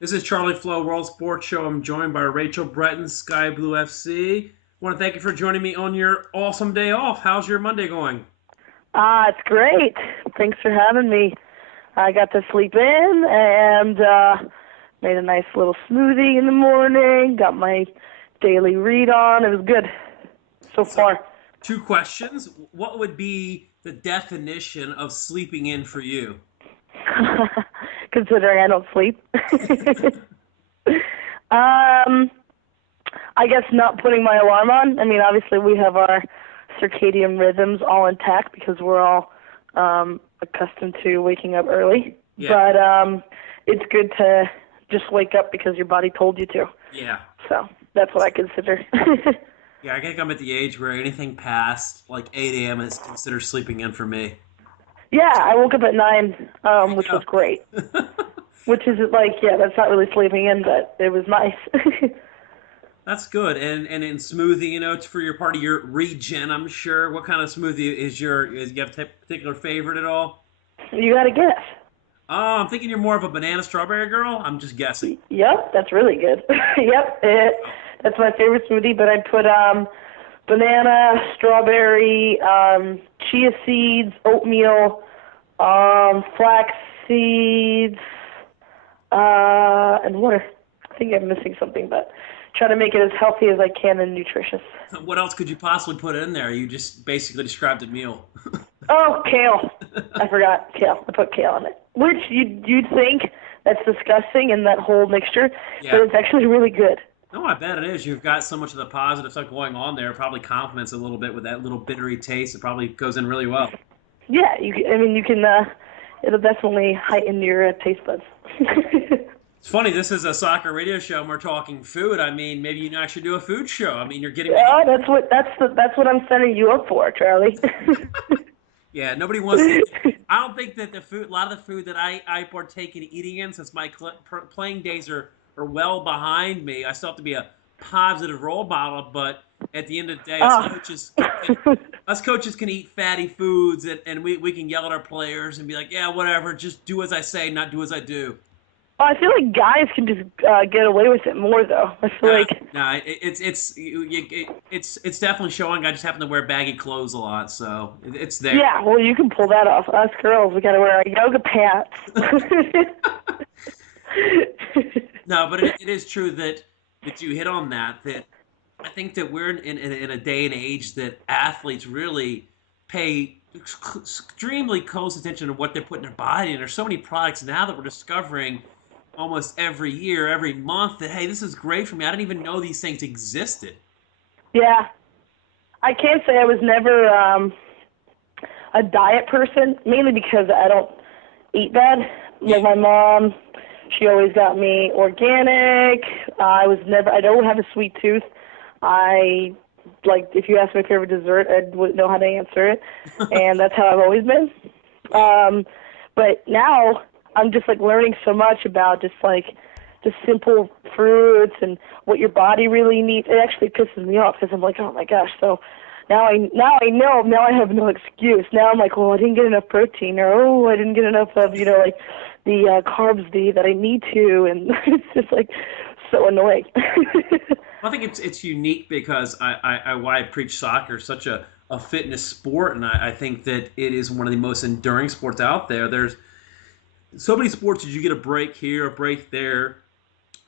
This is Charlie Flowe, World Sports Show. I'm joined by Rachel Breton, Sky Blue FC. I want to thank you for joining me on your awesome day off. How's your Monday going? It's great. Thanks for having me. I got to sleep in and made a nice little smoothie in the morning, got my daily read on. It was good so So, far. two questions. What would be the definition of sleeping in for you? Considering I don't sleep. um, I guess not putting my alarm on. I mean, obviously we have our circadian rhythms all intact because we're all accustomed to waking up early. Yeah, But it's good to just wake up because your body told you to. yeah. So that's what I consider. Yeah, I think I'm at the age where anything past like 8 a.m. is considered sleeping in for me. Yeah, I woke up at 9, There which you was great. go. Which is like, yeah, that's not really sleeping in, but it was nice. That's good. And in smoothie, it's for your part of your regen, I'm sure. What kind of smoothie is you have a particular favorite at all? You got to guess. Oh, I'm thinking you're more of a banana strawberry girl. I'm just guessing. Yep, that's really good. Yep, that's my favorite smoothie, but I put banana, strawberry, chia seeds, oatmeal, flax seeds, and water. I think I'm missing something, but try to make it as healthy as I can and nutritious. What else could you possibly put in there? You just basically described a meal. Oh, kale. I forgot kale. I put kale in it, which you'd think that's disgusting in that whole mixture, but Yeah. it's actually really good. No, I bet it is. You've got so much of the positive stuff going on there. It probably complements a little bit with that little bittery taste. It probably goes in really well. Yeah, I mean, you can. It'll definitely heighten your taste buds. It's funny. This is a soccer radio show, and we're talking food. I mean, maybe you actually do a food show. I mean, you're getting me Yeah, hungry. that's what I'm setting you up for, Charlie. Yeah, nobody wants to. I don't think that a lot of the food that I partake in eating in, since my playing days are well behind me, I still have to be a positive role model. But at the end of the day, Oh. us coaches can eat fatty foods, and we can yell at our players and be like, yeah, whatever, just do as I say, not do as I do. Well, I feel like guys can just get away with it more, though. I feel Nah, like. nah, it's definitely showing. I just happen to wear baggy clothes a lot, so it's there. Yeah, well, you can pull that off. Us girls, we gotta wear our yoga pants. No, but it is true that you hit on that. That I think that we're in a day and age that athletes really pay extremely close attention to what they're putting in their body. And there's so many products now that we're discovering almost every year, every month that, hey, this is great for me. I didn't even know these things existed. Yeah, I can't say I was never a diet person, mainly because I don't eat bad. Yeah. Like my mom, she always got me organic. I don't have a sweet tooth. I, like, if you ask my favorite dessert, I wouldn't know how to answer it. And that's how I've always been. But now I'm just, like, learning so much about just, like, the simple fruits and what your body really needs. It actually pisses me off because I'm like, oh, my gosh. So now I know. Now I have no excuse. Now I'm like, well, I didn't get enough protein, or, oh, I didn't get enough of, like, the carbs that I need to. And it's just, like, so annoying. I think it's unique because why I preach soccer is such a fitness sport, and I think that it is one of the most enduring sports out there. There's so many sports that you get a break here, a break there.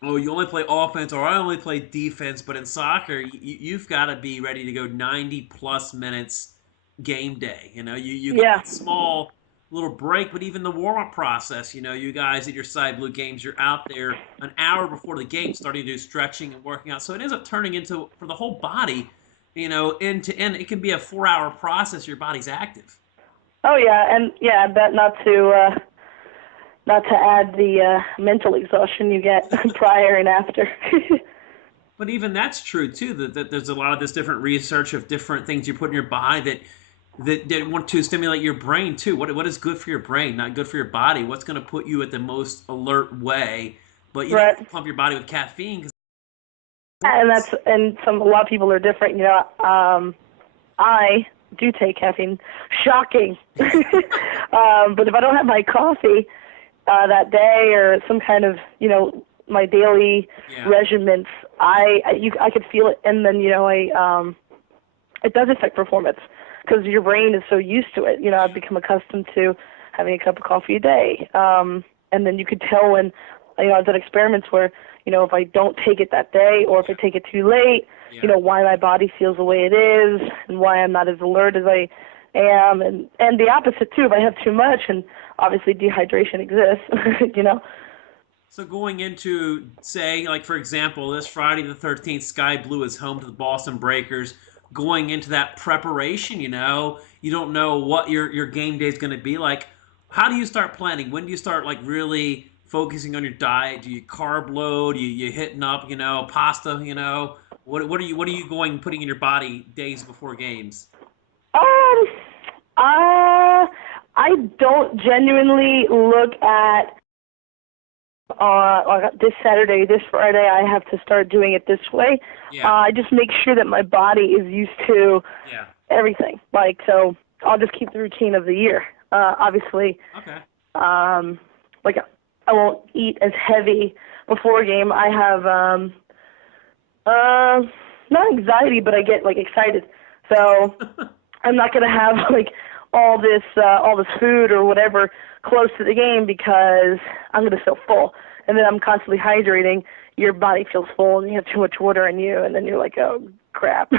Oh, you only play offense, or I only play defense. But in soccer, you've got to be ready to go 90 plus minutes game day. You get Yeah. that small little break, but even the warm up process. You guys at your side blue games, you're out there an hour before the game, starting to do stretching and working out. So it ends up turning into for the whole body. End to end, it can be a 4 hour process. Your body's active. Oh, yeah, and, yeah, I bet not to add the mental exhaustion you get prior and after. But even that's true too. That there's a lot of this different research of different things you put in your body that want to stimulate your brain too. What is good for your brain, not good for your body? What's going to put you at the most alert way? But you don't Right. have to pump your body with caffeine because And a lot of people are different. I do take caffeine. Shocking. But if I don't have my coffee that day or some kind of my daily Yeah. regimens, I could feel it, and then it does affect performance because your brain is so used to it. I've become accustomed to having a cup of coffee a day, and then you could tell when I've done experiments where if I don't take it that day or if I take it too late, Yeah. why my body feels the way it is and why I'm not as alert as I am, and the opposite too. If I have too much, and obviously dehydration exists, So going into, say, like for example, this Friday the 13th, Sky Blue is home to the Boston Breakers. Going into that preparation, you don't know what your game day is going to be like. How do you start planning? When do you start like really focusing on your diet? Do you carb load? You hitting up, pasta? What are you going putting in your body days before games? Um, I don't genuinely look at this Saturday, this Friday, I have to start doing it this way. Yeah, I just make sure that my body is used to yeah, everything. So I'll just keep the routine of the year. Obviously, okay, like I won't eat as heavy before a game. I have not anxiety, but I get like excited. So I'm not gonna have like all this food or whatever close to the game because I'm gonna feel full, and then I'm constantly hydrating. Your body feels full, and you have too much water in you, and then you're like, oh crap.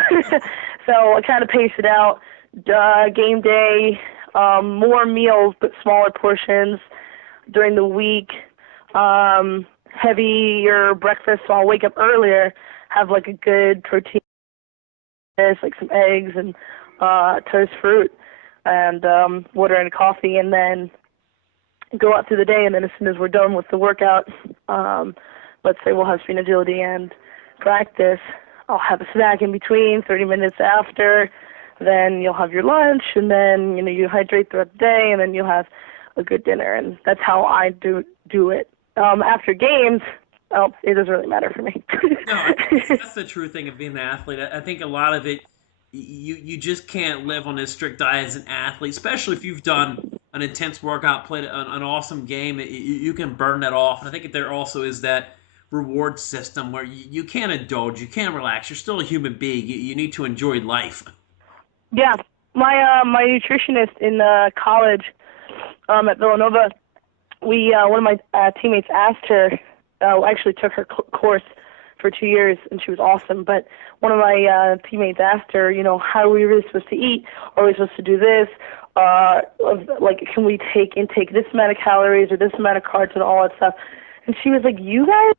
So I kind of pace it out. Game day, more meals but smaller portions during the week. Heavier breakfast, so I'll wake up earlier, have like a good protein, like some eggs and toast fruit and water and coffee, and then go out through the day. And then as soon as we're done with the workout, let's say we'll have speed agility and practice, I'll have a snack in between, 30 minutes after. Then you'll have your lunch, and then you hydrate throughout the day, and then you'll have a good dinner. And that's how I do it. After games, it doesn't really matter for me. No, I think that's the true thing of being an athlete. I think a lot of it, you just can't live on a strict diet as an athlete, especially if you've done an intense workout, played an awesome game. You can burn that off. And I think there also is that reward system where you can't indulge, you can't relax. You're still a human being. You need to enjoy life. Yeah, my nutritionist in college at Villanova, one of my teammates asked her, actually took her course for 2 years, and she was awesome. But one of my teammates asked her, how are we really supposed to eat? Are we supposed to do this? Like, can we intake this amount of calories or this amount of carbs and all that stuff? And she was like, you guys,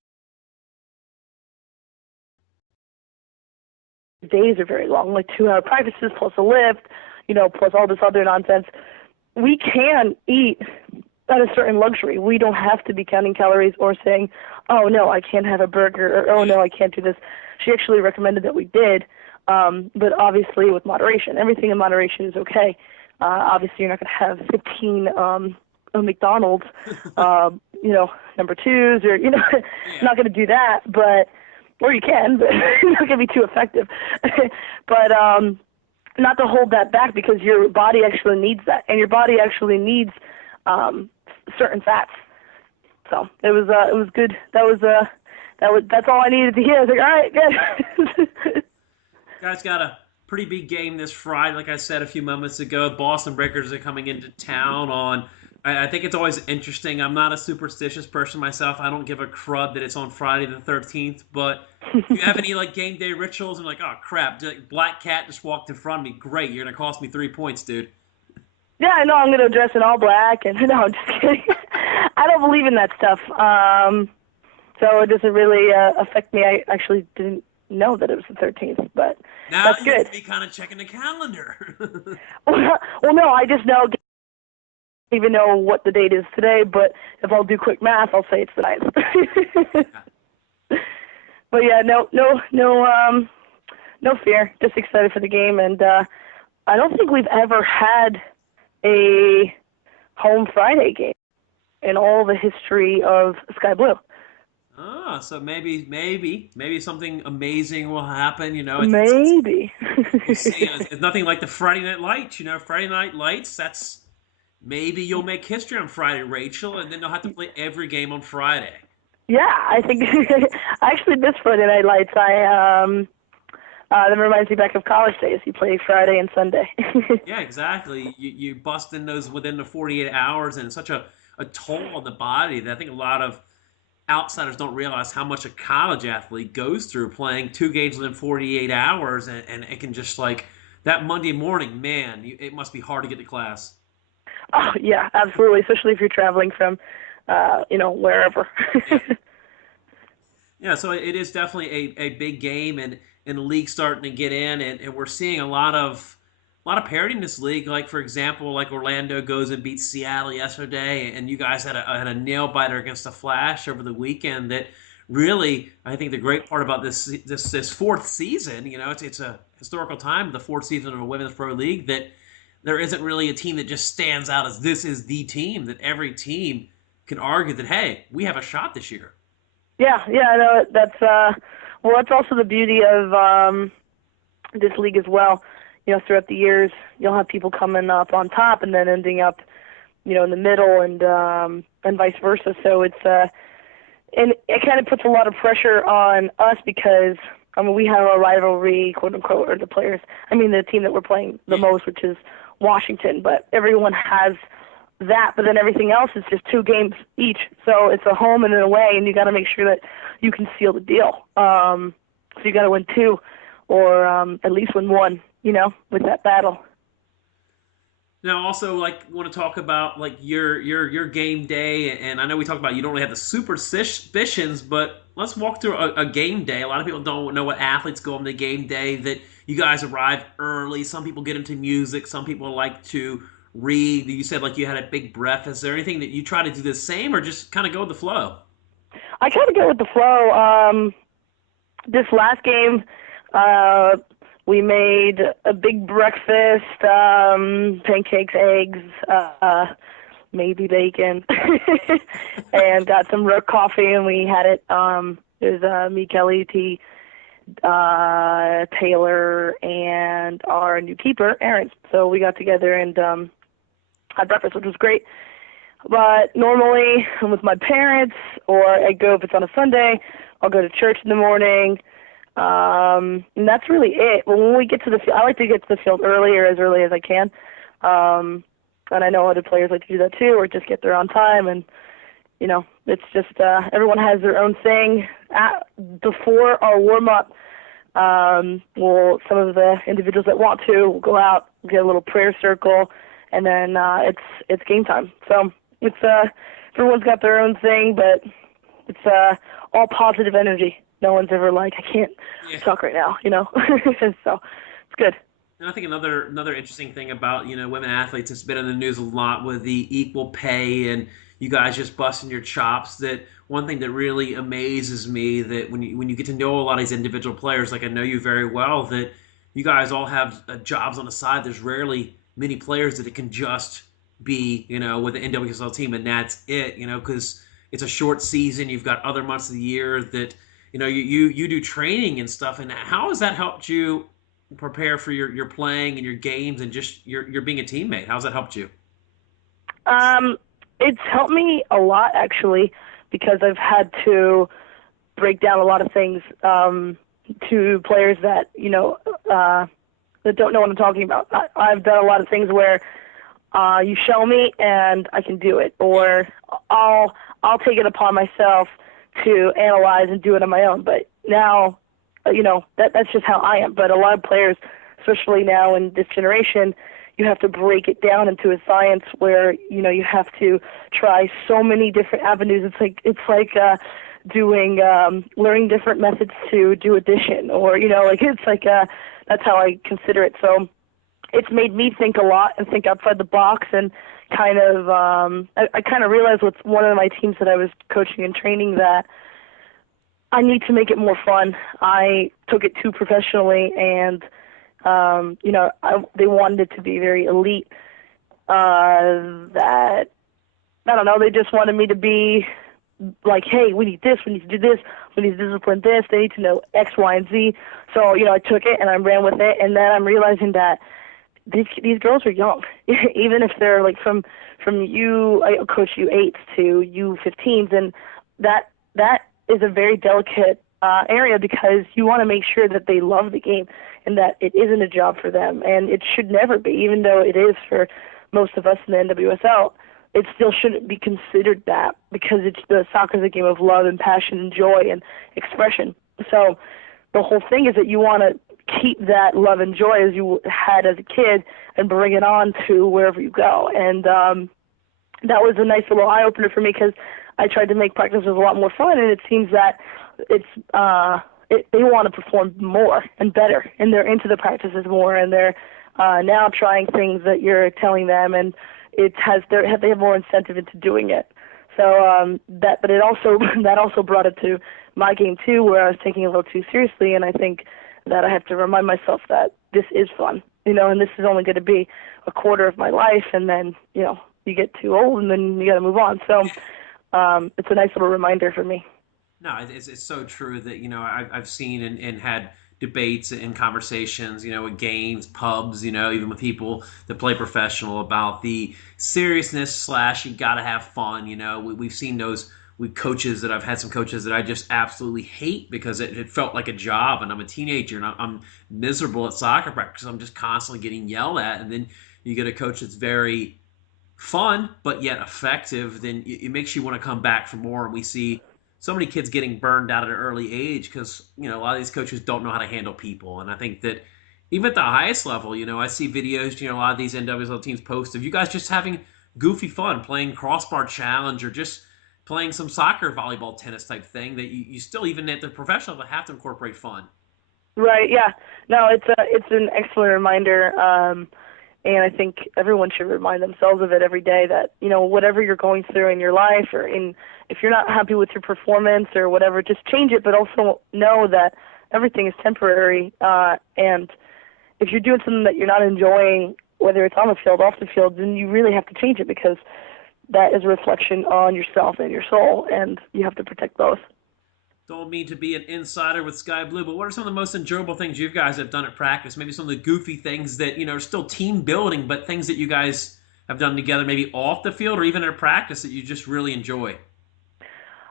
days are very long, like 2-hour practices plus a lift, plus all this other nonsense. We can eat at a certain luxury. We don't have to be counting calories or saying, oh no, I can't have a burger, or oh no, I can't do this. She actually recommended that we did, but obviously with moderation. Everything in moderation is okay. Obviously you're not going to have 15 McDonald's, number twos, or, Yeah. not going to do that, but, or you can, but it's not going to be too effective. But not to hold that back, because your body actually needs that, and your body actually needs certain fats. So it was good. That's all I needed to hear. I was like, all right, good. Guys got a pretty big game this Friday. Like I said a few moments ago, Boston Breakers are coming into town on. I think it's always interesting. I'm not a superstitious person myself. I don't give a crud that it's on Friday the 13th. But if you have any like game day rituals, and like, oh crap, Black Cat just walked in front of me. Great, you're gonna cost me 3 points, dude. Yeah, I know I'm going to dress in all black, and no, I'm just kidding. I don't believe in that stuff. So it doesn't really affect me. I actually didn't know that it was the 13th, but Now that's you good. have to be kind of checking the calendar. Well, no, I just know, don't even know what the date is today, but if I'll do quick math, I'll say it's the 9th. But yeah, no fear. Just excited for the game, and I don't think we've ever had a home Friday game in all the history of Sky Blue. Ah, so maybe something amazing will happen. Maybe. We'll see. It's nothing like the Friday Night Lights. Friday Night Lights. Maybe you'll make history on Friday, Rachel, and then you'll have to play every game on Friday. Yeah, I think I actually miss Friday Night Lights. That reminds me back of college days. You play Friday and Sunday. Yeah, exactly. You bust in those within the 48 hours, and it's such a toll on the body that I think a lot of outsiders don't realize how much a college athlete goes through playing two games within 48 hours, and it can just like that Monday morning, man, it must be hard to get to class. Oh yeah, absolutely. Especially if you're traveling from, wherever. Yeah. Yeah, so it is definitely a big game, and the league's starting to get in, and we're seeing a lot of parity in this league. Like for example, like Orlando goes and beats Seattle yesterday, and you guys had a nail biter against the Flash over the weekend. That really, I think the great part about this fourth season, it's a historical time, the fourth season of a women's pro league, that there isn't really a team that just stands out as this is the team. That every team can argue that hey, we have a shot this year. Yeah, I know that's well, that's also the beauty of this league as well. Throughout the years, you'll have people coming up on top and then ending up, in the middle, and vice versa. So it's and it kind of puts a lot of pressure on us because we have a rivalry, quote unquote, or the players. The team that we're playing the most, which is Washington, but everyone has that, but then everything else is just two games each. So it's a home and an away, and you got to make sure that you can seal the deal. So you got to win two, or at least win one. With that battle. Now, also, like, want to talk about like your game day, and I know we talked about you don't really have the superstitions, but let's walk through a game day. A lot of people don't know what athletes go on the game day. That you guys arrive early. Some people get into music. Some people like to read. You said like you had a big breakfast. Is there anything that you try to do the same, or just kind of go with the flow? I kind of go with the flow. This last game, we made a big breakfast, pancakes, eggs, maybe bacon, and got some roast coffee, and we had it. It was me, Kelly, T, Taylor, and our new keeper, Aaron. So we got together and had breakfast, which was great. But normally I'm with my parents, or I go if it's on a Sunday. I'll go to church in the morning. And that's really it. But when we get to the field, I like to get to the field as early as I can. And I know other players like to do that too, or just get there on time. And, it's just, everyone has their own thing. Before our warm-up, some of the individuals that want to will go out, get a little prayer circle, and then, it's game time. So it's, everyone's got their own thing, but it's, all positive energy. No one's ever like, I can't talk right now, So it's good. And I think another interesting thing about women athletes has been in the news a lot with the equal pay and you guys just busting your chops. That one thing that really amazes me that when you get to know a lot of these individual players, like I know you very well, that you guys all have jobs on the side. There's rarely many players that it can just be with the NWSL team and that's it. Because it's a short season. You've got other months of the year that you do training and stuff. And how has that helped you prepare for your playing and your games and just your being a teammate? How's that helped you? It's helped me a lot, actually, because I've had to break down a lot of things to players that, that don't know what I'm talking about. I've done a lot of things where you show me and I can do it, or I'll take it upon myself to analyze and do it on my own. But now, that's just how I am. But a lot of players, especially now in this generation, you have to break it down into a science where, you have to try so many different avenues. It's like doing, learning different methods to do addition, or, that's how I consider it. So it's made me think a lot and think outside the box and kind of, I kind of realized with one of my teams that I was coaching and training that I need to make it more fun. I took it too professionally and, they wanted it to be very elite, that, I don't know, they just wanted me to be like, hey, we need this, we need to do this, we need to discipline this, they need to know X, Y, and Z. So, I took it and I ran with it, and then I'm realizing that these girls are young, even if they're like from I coach U8s to U15s, and that that is a very delicate area, because you want to make sure that they love the game and that it isn't a job for them, and it should never be, even though it is for most of us in the NWSL. It still shouldn't be considered that, because soccer's a game of love and passion and joy and expression. So the whole thing is that you want to keep that love and joy as you had as a kid and bring it on to wherever you go. And that was a nice little eye-opener for me, because I tried to make practices a lot more fun, and it seems that they want to perform more and better, and they're into the practices more, and they're now trying things that you're telling them, and they have more incentive into doing it. So but that also brought it to my game too, where I was taking it a little too seriously, and I think that I have to remind myself that this is fun, and this is only going to be a quarter of my life, and then you get too old, and then you got to move on. So it's a nice little reminder for me. No, it's so true that I've seen and had debates and conversations, at games, pubs, even with people that play professional about the seriousness slash you got to have fun. We've seen those with coaches that I've had some coaches that I just absolutely hate because it felt like a job, and I'm a teenager and I'm miserable at soccer practice. I'm just constantly getting yelled at, and then you get a coach that's very fun but yet effective. Then it makes you want to come back for more, and we see so many kids getting burned out at an early age because a lot of these coaches don't know how to handle people. And I think that even at the highest level, I see videos, a lot of these NWSL teams post of you guys just having goofy fun, playing crossbar challenge or just playing some soccer, volleyball, tennis type thing that you still, even at the professional level, have to incorporate fun. Right. Yeah. No, it's an excellent reminder. And I think everyone should remind themselves of it every day that, whatever you're going through in your life, or if you're not happy with your performance or whatever, just change it, but also know that everything is temporary. And if you're doing something that you're not enjoying, whether it's on the field, off the field, then you really have to change it, because that is a reflection on yourself and your soul, and you have to protect both. Don't mean to be an insider with Sky Blue, but what are some of the most enjoyable things you guys have done at practice? Maybe some of the goofy things that, are still team building, but things that you guys have done together, maybe off the field or even at practice that you just really enjoy?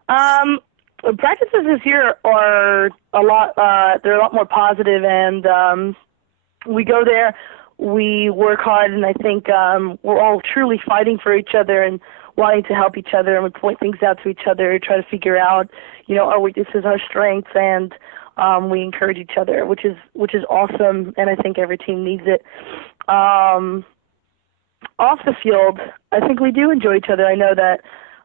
Practices this year are they're a lot more positive, and we go there, we work hard, and I think we're all truly fighting for each other and wanting to help each other, and we point things out to each other, try to figure out, our weaknesses, our strengths, and we encourage each other, which is awesome, and I think every team needs it. Off the field, I think we do enjoy each other. I know that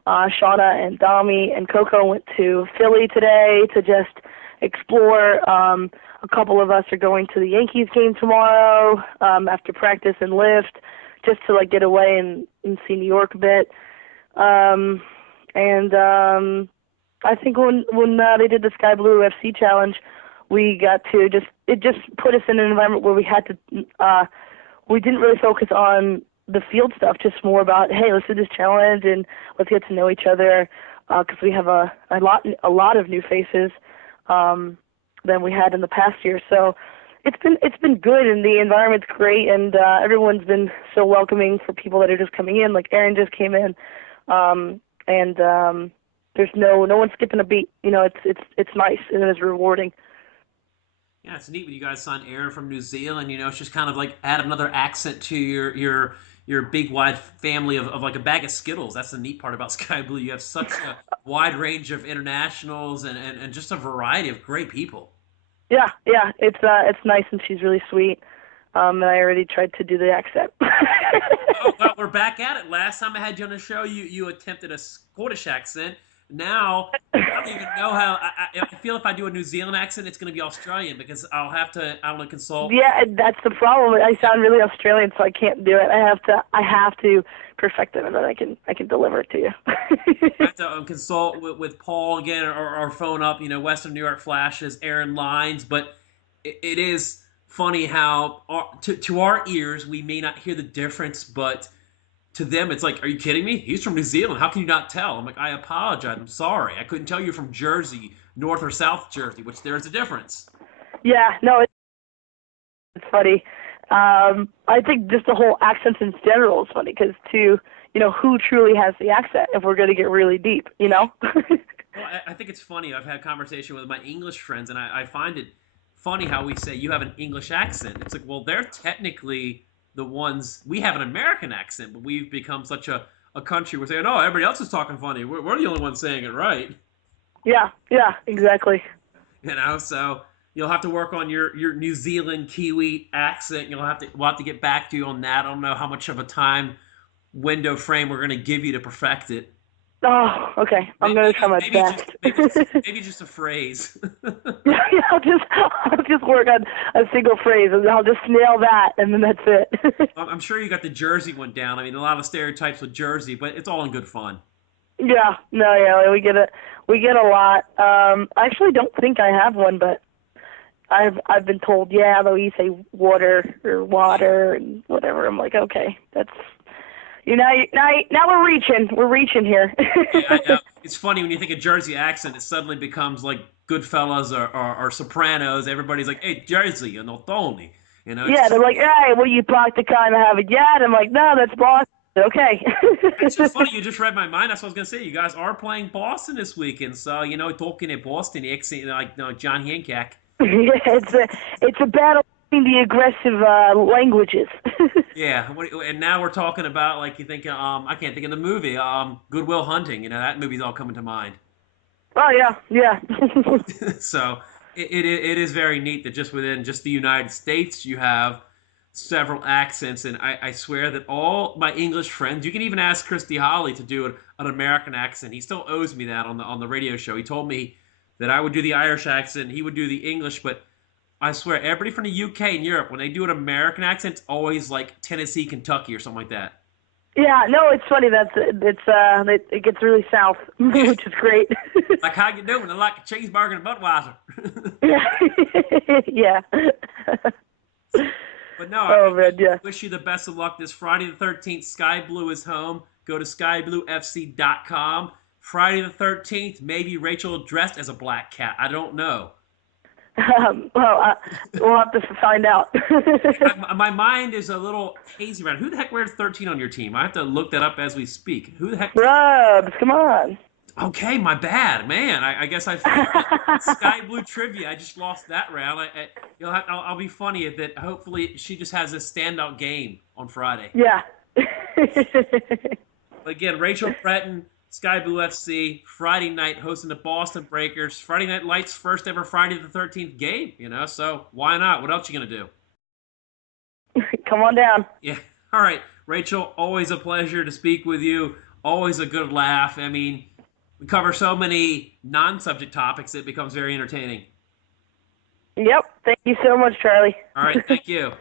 Shauna and Dami and Coco went to Philly today to just explore. A couple of us are going to the Yankees game tomorrow after practice and lift, just to get away and see New York a bit. I think when they did the Sky Blue FC challenge, we got to it just put us in an environment where we had to we didn't really focus on the field stuff, just more about, hey, let's do this challenge and let's get to know each other, because we have a lot of new faces than we had in the past year. So it's been good, and the environment's great, and everyone's been so welcoming for people that are just coming in. Like Erin just came in, and there's no one skipping a beat. It's nice and it's rewarding. Yeah, it's neat when you guys signed Erin from New Zealand. It's just kind of add another accent to your big wide family of like a bag of Skittles. That's the neat part about Sky Blue. You have such a wide range of internationals and just a variety of great people. Yeah, it's nice, and she's really sweet. And I already tried to do the accent. Oh, well, we're back at it. Last time I had you on the show, you attempted a Scottish accent. Now, I don't even know how. I feel if I do a New Zealand accent, it's going to be Australian, because I'll have to consult. Yeah, that's the problem. I sound really Australian, so I can't do it. I have to perfect it, and then I can deliver it to you. I have to consult with Paul again, or phone up, Western New York Flashes, Aaron Lines. But it is funny how to our ears we may not hear the difference, but to them it's like, are you kidding me? He's from New Zealand. How can you not tell? I'm like, I apologize. I'm sorry. I couldn't tell you from Jersey, North or South Jersey, which there's a difference. Yeah, no, it's funny. I think just the whole accents in general is funny, because who truly has the accent if we're going to get really deep, Well, I think it's funny. I've had a conversation with my English friends, and I find it funny how we say you have an English accent. It's like, well, they're technically the ones. We have an American accent, but we've become such a country. We're saying, oh, everybody else is talking funny. We're the only ones saying it right. Yeah, yeah, exactly. So you'll have to work on your New Zealand Kiwi accent. We'll have to get back to you on that. I don't know how much of a time window frame we're going to give you to perfect it. Oh, okay. I'm gonna try my best. Maybe just a phrase. Yeah, I'll just work on a single phrase, and I'll just nail that, and then that's it. I'm sure you got the Jersey one down. I mean, a lot of stereotypes with Jersey, but it's all in good fun. Yeah, no, yeah, we get a lot. I actually don't think I have one, but I've been told, yeah, though you say water or water and whatever. I'm like, okay, that's now we're reaching here. Yeah, I know. It's funny when you think of Jersey accent, it suddenly becomes like Goodfellas or Sopranos. Everybody's like, "Hey, Jersey, you know, Tony." You know, Yeah, they're like, hey, well, you parked the car and I have it yet? I'm like, no, that's Boston. Okay. it's just funny. You just read my mind. That's what I was gonna say. You guys are playing Boston this weekend, so talking in Boston accent like John Hancock. Yeah, it's a battle between the aggressive languages. Yeah, and now we're talking about like you think. I can't think of the movie. Good Will Hunting. That movie's all coming to mind. Oh yeah, yeah. So it is very neat that just within just the United States you have several accents, and I swear that all my English friends, you can even ask Christy Holly to do an American accent. He still owes me that on the radio show. He told me that I would do the Irish accent, he would do the English, but I swear everybody from the UK and Europe, when they do an American accent, it's always like Tennessee, Kentucky, or something like that. Yeah, no, it's funny. It gets really south, which is great. Like how you doing? I like a cheeseburger and a Budweiser. Yeah. But no, Oh man, yeah. wish you the best of luck this Friday the 13th. Sky Blue is home. Go to skybluefc.com. Friday the 13th, maybe Rachel dressed as a black cat. I don't know. We'll have to find out. My mind is a little hazy around. Who the heck wears 13 on your team? I have to look that up as we speak. Who the heck? Rubs, come on. Okay, my bad, man. I guess I failed. Sky Blue trivia. I just lost that round. I'll be funny at that. Hopefully, she just has a standout game on Friday. Yeah. But again, Rachel Breton, Sky Blue FC, Friday night hosting the Boston Breakers. Friday Night Lights' first ever Friday the 13th game. So why not? What else are you gonna do? Come on down. Yeah. All right, Rachel. Always a pleasure to speak with you. Always a good laugh. I mean, we cover so many non-subject topics, it becomes very entertaining. Yep. Thank you so much, Charlie. All right. Thank you.